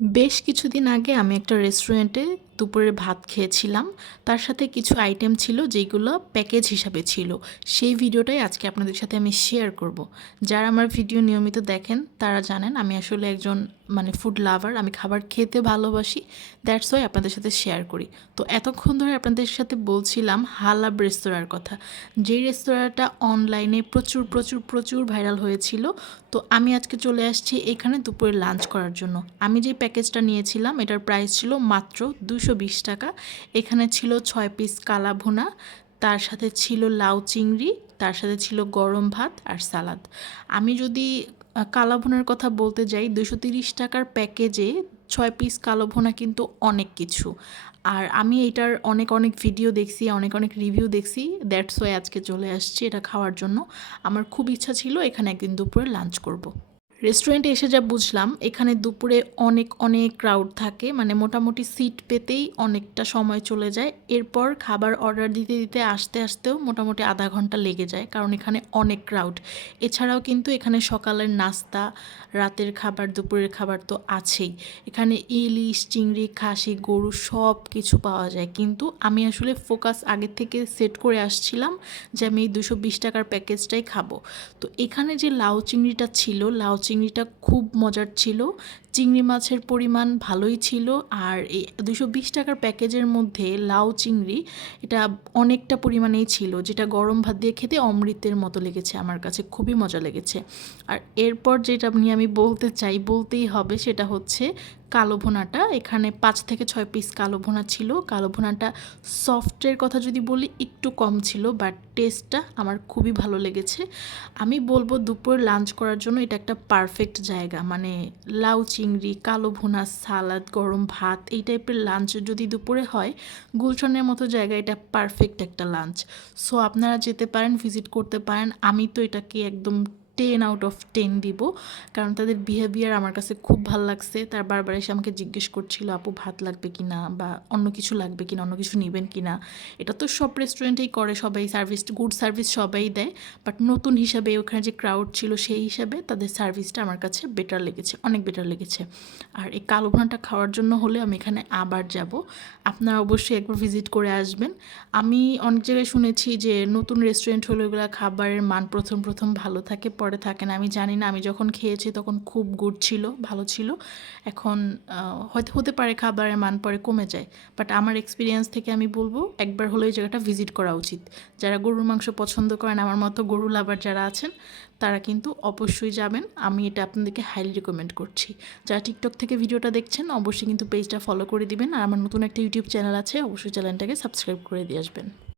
বেশ কিছুদিন আগে আমি একটা রেস্টুরেন্টে দুপুরের ভাত খেয়েছিলাম। তার সাথে কিছু আইটেম ছিল যেগুলো প্যাকেজ হিসাবে ছিল। সেই ভিডিওটাই আজকে আপনাদের সাথে আমি শেয়ার করব। যারা আমার ভিডিও নিয়মিত দেখেন তারা জানেন আমি আসলে একজন ফুড লাভার, আমি খাবার খেতে ভালোবাসি। দ্যাটস ওয়াই আপনাদের সাথে শেয়ার করি। তো এতক্ষণ ধরে আপনাদের সাথে বলছিলাম হালাব রেস্তোরাঁর কথা, যেই রেস্তোরাঁটা অনলাইনে প্রচুর প্রচুর প্রচুর ভাইরাল হয়েছিল। তো আমি আজকে চলে আসছি এখানে দুপুরে লাঞ্চ করার জন্য। আমি যে প্যাকেজটা নিয়েছিলাম এটার প্রাইস ছিল মাত্র 220 টাকা। এখানে ছিল 6 পিস কালা ভুনা, তার সাথে ছিল লাউ চিংড়ি, তার সাথে ছিল গরম ভাত আর সালাদ। আমি যদি কালা ভুনার কথা বলতে যাই, 230 টাকার প্যাকেজে 6 পিস কালো ভুনা কিন্তু অনেক কিছু। আর আমি এটার অনেক অনেক ভিডিও দেখছি, অনেক অনেক রিভিউ দেখছি। দ্যাটস ওয়াই আজকে চলে আসছি এটা খাওয়ার জন্য। আমার খুব ইচ্ছা ছিল এখানে একদিন দুপুরে লাঞ্চ করব। রেস্টুরেন্টে এসে যা বুঝলাম, এখানে দুপুরে অনেক অনেক ক্রাউড থাকে, মোটামুটি সিট পেতেই অনেকটা সময় চলে যায়। এরপর খাবার অর্ডার দিতে দিতে আসতে আসতেও মোটামুটি আধা ঘন্টা লেগে যায়, কারণ এখানে অনেক ক্রাউড। এছাড়াও কিন্তু এখানে সকালের নাস্তা, রাতের খাবার, দুপুরের খাবার তো আছেই। এখানে ইলিশ, চিংড়ি, খাসি, গরু সব কিছু পাওয়া যায়। কিন্তু আমি আসলে ফোকাস আগে থেকে সেট করে আসছিলাম যে আমি এই 220 টাকার প্যাকেজটাই খাবো। তো এখানে যে লাউ চিংড়িটা ছিল, লাউ চিংড়িটা খুব মজার ছিল। চিংড়ি মাছের পরিমাণ ভালোই ছিল। আর এই 220 টাকার প্যাকেজের মধ্যে লাউ চিংড়ি এটা অনেকটা পরিমাণেই ছিল, যেটা গরম ভাত দিয়ে খেতে অমৃতের মতো লেগেছে, আমার কাছে খুবই মজা লেগেছে। আর এরপর যেটা নিয়ে আমি বলতে চাই, বলতেই হবে, সেটা হচ্ছে কালো ভুনাটা। এখানে 5 থেকে 6 পিস কালো ভুনা ছিল। কালো ভুনাটা সফটের কথা যদি বলি একটু কম ছিল, বাট টেস্টটা আমার খুবই ভালো লেগেছে। আমি বলবো দুপুরে লাঞ্চ করার জন্য এটা একটা পারফেক্ট জায়গা। লাউ চিংড়ি, কালো ভুনা, সালাদ, গরম ভাত, এই টাইপের লাঞ্চ যদি দুপুরে হয়, গুলশনের মতো জায়গায় এটা পারফেক্ট একটা লাঞ্চ। সো আপনারা যেতে পারেন, ভিজিট করতে পারেন। আমি তো এটাকে একদম 10 আউট অফ 10 দিব, কারণ তাদের বিহেভিয়ার আমার কাছে খুব ভালো লাগছে। তার বারবার এসে আমাকে জিজ্ঞেস করছিল আপু ভাত লাগবে কি না, বা অন্য কিছু লাগবে কি না, অন্য কিছু নেবেন কি না। এটা তো সব রেস্টুরেন্টেই করে, সবাই সার্ভিস, গুড সার্ভিস সবাই দেয়। বাট নতুন হিসাবে ওখানে যে ক্রাউড ছিল সেই হিসাবে তাদের সার্ভিসটা আমার কাছে বেটার লেগেছে, অনেক বেটার লেগেছে। আর এই কালো ভুনাটা খাওয়ার জন্য হলে আমি এখানে আবার যাব। আপনারা অবশ্যই একবার ভিজিট করে আসবেন। আমি অনেক জায়গায় শুনেছি যে নতুন রেস্টুরেন্ট হলে ওগুলো খাবারের মান প্রথম প্রথম ভালো থাকে, পরে থাকে না। আমি জানি না, আমি যখন খেয়েছি তখন খুব গুড ছিল, ভালো ছিল। এখন হয়তো হতে পারে খাবারের মান পরে কমে যায়, বাট আমার এক্সপিরিয়েন্স থেকে আমি বলবো একবার হলে ওই জায়গাটা ভিজিট করা উচিত। যারা গরুর মাংস পছন্দ করেন, আমার মতো গরু লাভার যারা আছেন, তারা কিন্তু অবশ্যই যাবেন। আমি এটা আপনাদেরকে হাইলি রিকমেন্ড করছি। যারা টিকটক থেকে ভিডিওটা দেখছেন অবশ্যই কিন্তু পেজটা ফলো করে দিবেন। আর আমার নতুন একটা ইউটিউব চ্যানেল আছে, অবশ্যই চ্যানেলটাকে সাবস্ক্রাইব করে দিয়ে আসবেন।